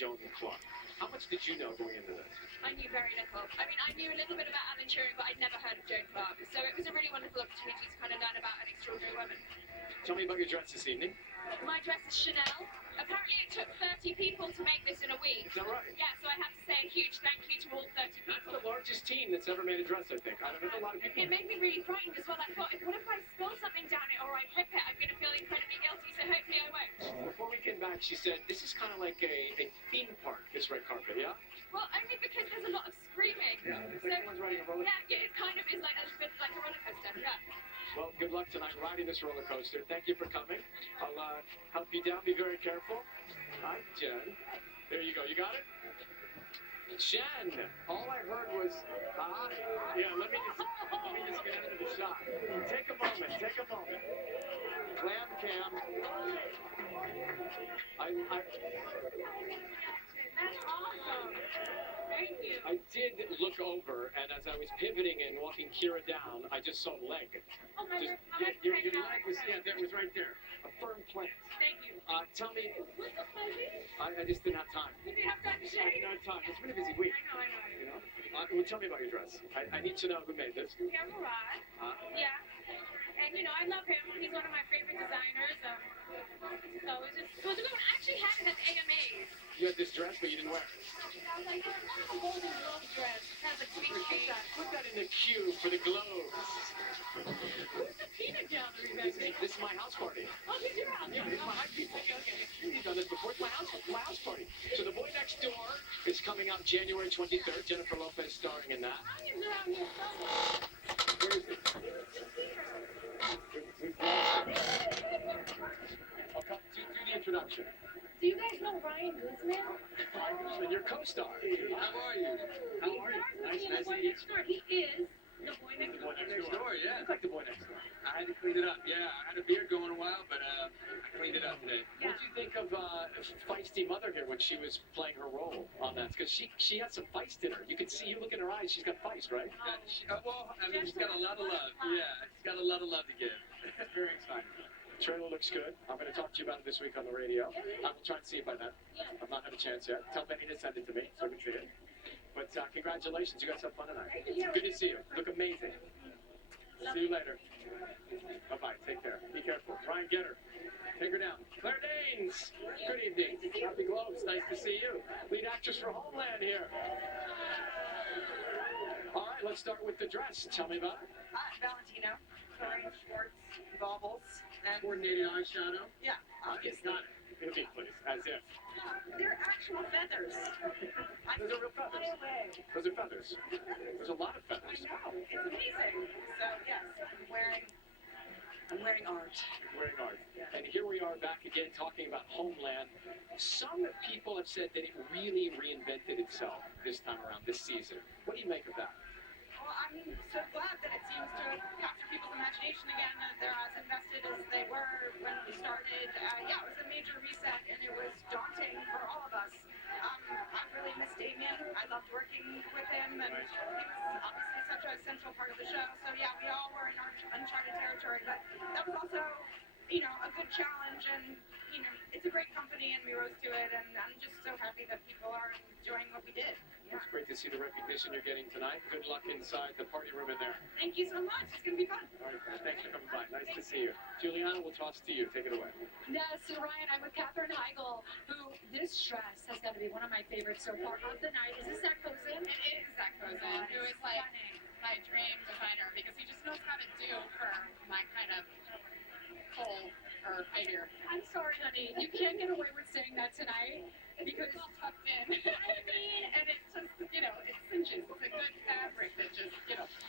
Joan Clark. How much did you know going into this? I knew very little. I mean, I knew a little bit about Alan Turing, but I'd never heard of Joan Clark. So it was a really wonderful opportunity to kind of learn about an extraordinary woman. Tell me about your dress this evening. My dress is Chanel. Apparently it took 30 people to make this in a week. Is that right? Yeah, so I have to say a huge thank you to all 30 people. That's the largest team that's ever made a dress, I think. I don't know, there's a lot of people. It made me really frightened as well. I thought, what if I spill something down it or I rip it? I'm going to feel incredibly guilty, so hopefully I won't. Before we came back, she said, this is kind of like a theme park, this red carpet, yeah? Well, only because there's a lot of screaming. Yeah, it's like someone's riding a roller coaster. Yeah, it kind of is like a bit like a roller coaster, yeah. Well, good luck tonight riding this roller coaster. Thank you for coming. I'll help you down. Be very careful. Hi, Jen. There you go. You got it? Jen, all I heard was, yeah, let me just get into the shot. Take a moment. Glam cam. That's awesome. Thank you. I did look over, and as I was pivoting and walking Kira down, I just saw leg. Oh, my Just, leg. your leg was, yeah, that was right there. A firm plant. Thank you. Tell me, What's the fuzzy? I just didn't have time. You didn't have time to shave? I didn't have time. It's been a busy week. I know. You know? Well, tell me about your dress. I need to know who made this. Yeah, Murad. Yeah. And, you know, I love him. He's one of my favorite designers. So it was a good one. I actually had it at AMAs. You had this dress, but you didn't wear it. I was like, oh, a golden glove dress. It has a green shade. Put that in the queue for the globes. Who's the peanut gallery back there? This is my house party. Oh, this is your house. Yeah, this is my hype people. Okay. You've done this before. It's my house party. So The Boy Next Door is coming out January 23rd. Jennifer Lopez starring in that. How is it out here somewhere? Where is it? I'll come do the introduction. Do you guys know Ryan Guzman? Your co-star. How are you? How are you? Nice to meet you. He is the boy next door. Next door, yeah. You look like the boy next door. I had to clean it up. Yeah, I had a beard going a while, but I cleaned it up today. What did you think of feisty mother here when she was playing her role on that? Because she had some feist in her. You can see, you look in her eyes, she's got feist, right? Well, I mean, she's got a lot of love. Yeah, she's got a lot of love to give. Very exciting. Trailer looks good. I'm going to talk to you about it this week on the radio. I will try and see it by then. I've not had a chance yet. Tell Benny to send it to me so we can see it. But congratulations. You guys have fun tonight. Good to see you. Look amazing. See you later. Bye-bye. Take care. Be careful. Ryan, get her. Take her down. Claire Danes. Good evening. Happy Globes. Nice to see you. Lead actress for Homeland here. All right, let's start with the dress. Tell me about it. Valentino, wearing shorts, baubles, and Coordinated eyeshadow. yeah, obviously. Got it. Repeat, please. As if. They're actual feathers. Those are real feathers. Fly away. Those are feathers. There's a lot of I feathers. know, it's amazing. So yes, I'm wearing art. Wearing art. And here we are back again talking about Homeland. Some people have said that it really reinvented itself this time around, this season. What do you make of that? Well, I'm so glad that it seems to have captured people's imagination again, that they're as invested as they were when we started. Yeah, it was a major reset, and it was daunting for all of us. I really missed Damien. I loved working with him, and he was obviously such a central part of the show. So yeah, we all were in our uncharted territory, but that was also, you know, a good challenge, and you know, it's a great company, and we rose to it, and I'm just so happy that people are enjoying what we did. It's great to see the recognition you're getting tonight. Good luck inside the party room in there. Thank you so much. It's going to be fun. All right, thanks for coming by. Nice to see you. Juliana, we'll toss to you. Take it away. Yes, so Ryan, I'm with Katherine Heigl, who this dress has got to be one of my favorites so far of the night. Is this Zach Posen? It is Zach Posen, who is like my dream designer because he just knows how to do for my kind of whole or figure. I'm sorry, honey. You can't get away with saying that tonight because It's all tucked in. I mean, and it just, you know, it cinches. It's a good fabric that just, you know, just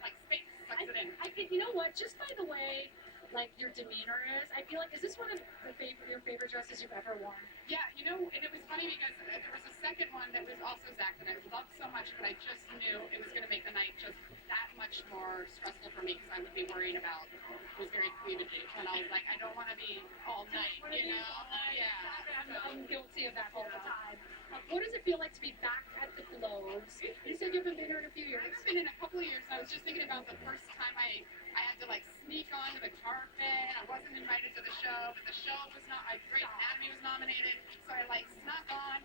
like space sucks it in. I think, you know what, just by the way, like your demeanor is, I feel like, is this one of your favorite dresses you've ever worn? Yeah, you know, and it was funny because there was a second one that was also Zach that I loved so much, but I just knew it was going to make the night just that much more stressful for me because I would be worried about it was very cleavagey. And I was like, I don't want to be all night, you know? Yeah. I'm guilty of that all the time. What does it feel like to be back at the Globes? You said you haven't been here in a few years. I haven't been in a couple of years, and I was just thinking about the first time I had to like sneak onto the carpet. I wasn't invited to the show, but the show was not, Grey's Anatomy was nominated, so I like snuck on.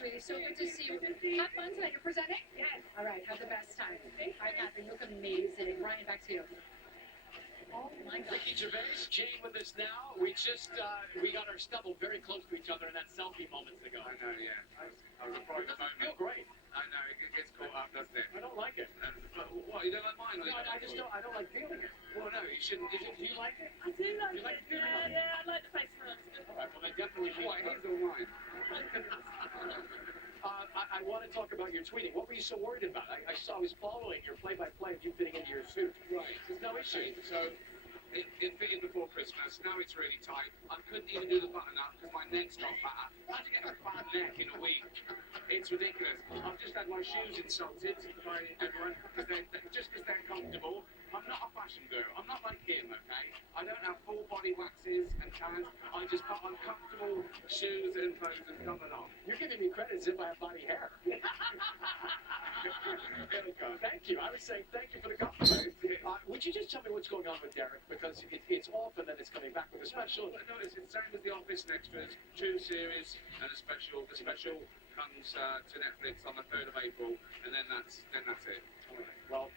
sweetie. So good to see you. Have fun tonight. You're presenting? Yes. All right. Have the best time. All right, Catherine, you look amazing. Ryan, back to you. Oh my God. Ricky Gervais, Jane with us now. We got our stubble very close to each other in that selfie moments ago. I know, yeah. I was a private moment. Feel great. I know, it gets caught up, doesn't it? I don't like it. What, you don't like mine? No, I just don't. I don't like feeling it. Well, no, you shouldn't. Do you like it? I do like You like it. feeling it? Yeah, I like the face for us. All right, well, they definitely feel What, it. his or mine? I want to talk about your tweeting. What were you so worried about? I was following your play-by-play of you fitting into your suit. Right. There's no issue. So, it fit in before Christmas. Now it's really tight. I couldn't even do the button up because my neck's got fatter. How'd you get a fat neck in a week? It's ridiculous. I've just had my shoes insulted by everyone just because they're comfortable. I'm not a fashion girl. I'm not like him, okay? I don't have full body waxes and tans. I just put on comfortable shoes and clothes and come along. You're giving me credit as if I have body hair. Thank you. I was saying thank you for the compliment. Would you just tell me what's going on with Derek? Because it's off and then it's coming back with a special. No, it's the same as The Office and Extras. 2 series and a special. The special comes to Netflix on the 3rd of April, and then that's it. Well,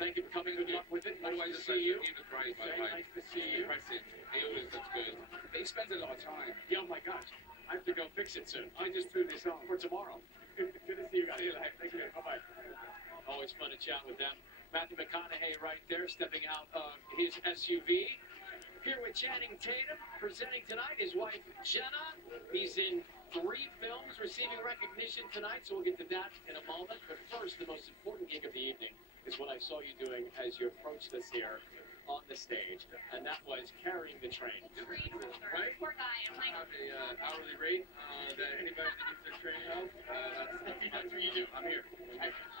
thank you for coming. Good luck with it. Nice Always to a see you. He was great, by the Very way. nice to see you. Impressive. He always looks good. He spends a lot of time. Yeah, oh my gosh. I have to go fix it soon. I just threw this on. For tomorrow. Good to see you guys. Thank you. Bye-bye. Always fun to chat with them. Matthew McConaughey right there, stepping out of his SUV. Here with Channing Tatum, presenting tonight his wife Jenna. He's in 3 films receiving recognition tonight, so we'll get to that in a moment. But first, the most important gig of the evening is what I saw you doing as you approached us here on the stage, and that was carrying the train. Right? Poor guy. I'm like, Have a hourly rate that anybody that needs their train help. That's what you do. I'm here.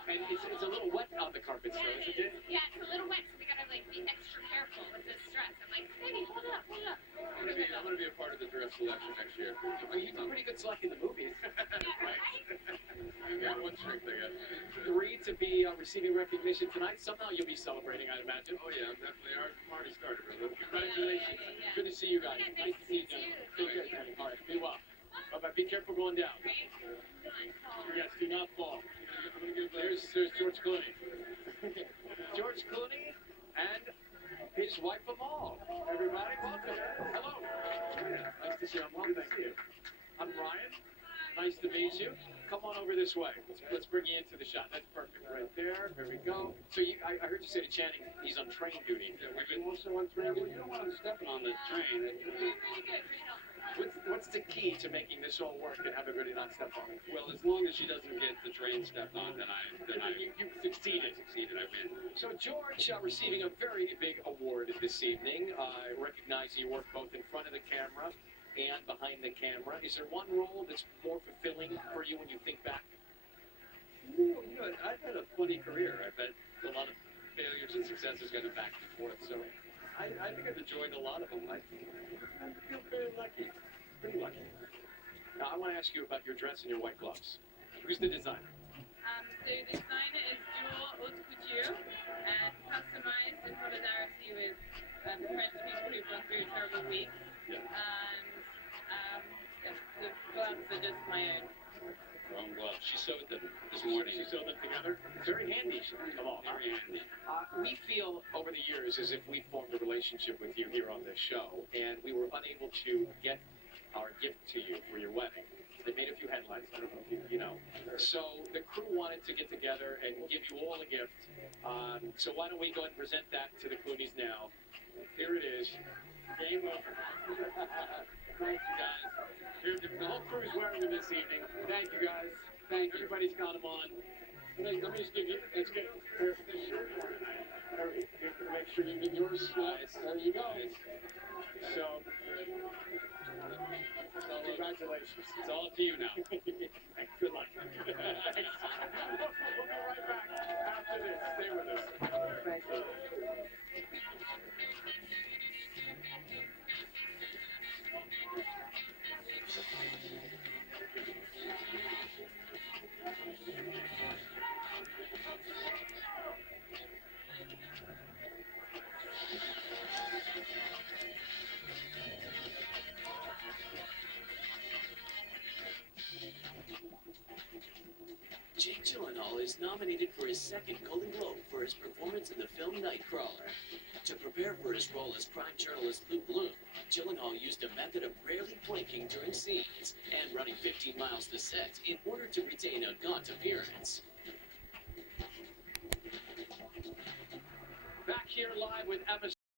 And it's a little wet on the carpet still, isn't it? yeah, it's a little wet, so we gotta like be extra careful with this dress. I'm like, baby, hold up, hold up. I'm gonna be a part of the dress selection next year. Oh, you do pretty good selecting the movies. Right? I got one trick, I guess. 3 to be receiving recognition tonight. Somehow you'll be celebrating, I imagine. Oh yeah, I'm definitely. Our party started, brother. Congratulations. Yeah. Good to see you guys. Yeah, Nice to see you nice again. to see Take care, Danny. All right, be well. Bye-bye. Be careful going down. Yes, do not fall. There's George Clooney. George Clooney and his wife Amal. Everybody, welcome. Hello. Nice to see you. I'm well, thank you. I'm Ryan. Nice to meet you. Come on over this way. Let's bring you into the shot. That's perfect right there. There we go. So I heard you say to Channing, he's on train duty. Yeah, we've been also on train. Well, you don't want him stepping on the train. What's the key to making this all work and have everybody not step on it? Well, as long as she doesn't get the train stepped on, then You succeeded. I win. So George receiving a very big award this evening. Recognizing your work both in front of the camera and behind the camera. Is there one role that's more fulfilling for you when you think back? You know, I've had a funny career. I've had a lot of failures and successes kind of back and forth. So I think I've enjoyed a lot of them. I feel very lucky. Pretty lucky. Now I want to ask you about your dress and your white gloves. Who's the designer? So the designer is Jewel Haute Couture and customized in solidarity with the French people who've gone through a terrible week. Yeah. And the gloves are just my own. Wrong gloves. She sewed them this morning. She sewed them together. Very handy. Come on. Very handy. We feel over the years as if we formed a relationship with you here on this show, and we were unable to get our gift to you for your wedding. They made a few headlines. I don't know if you know. So the crew wanted to get together and give you all a gift. So why don't we go ahead and present that to the Clooney's now? Here it is. Game over. Thank you, guys. The whole crew's wearing them this evening. Thank you, guys. Thank you. Everybody's got them on. Let me just give you. Let's get the shirt on tonight. Make sure you get yours. Nice. There you go. So, congratulations. It's all up to you now. Good luck. Thanks. We'll be right back after this. Stay with us. Thank you. was nominated for his second Golden Globe for his performance in the film Nightcrawler. To prepare for his role as crime journalist Luke Bloom, Gyllenhaal used a method of rarely blinking during scenes and running 15 miles to set in order to retain a gaunt appearance. Back here live with Emma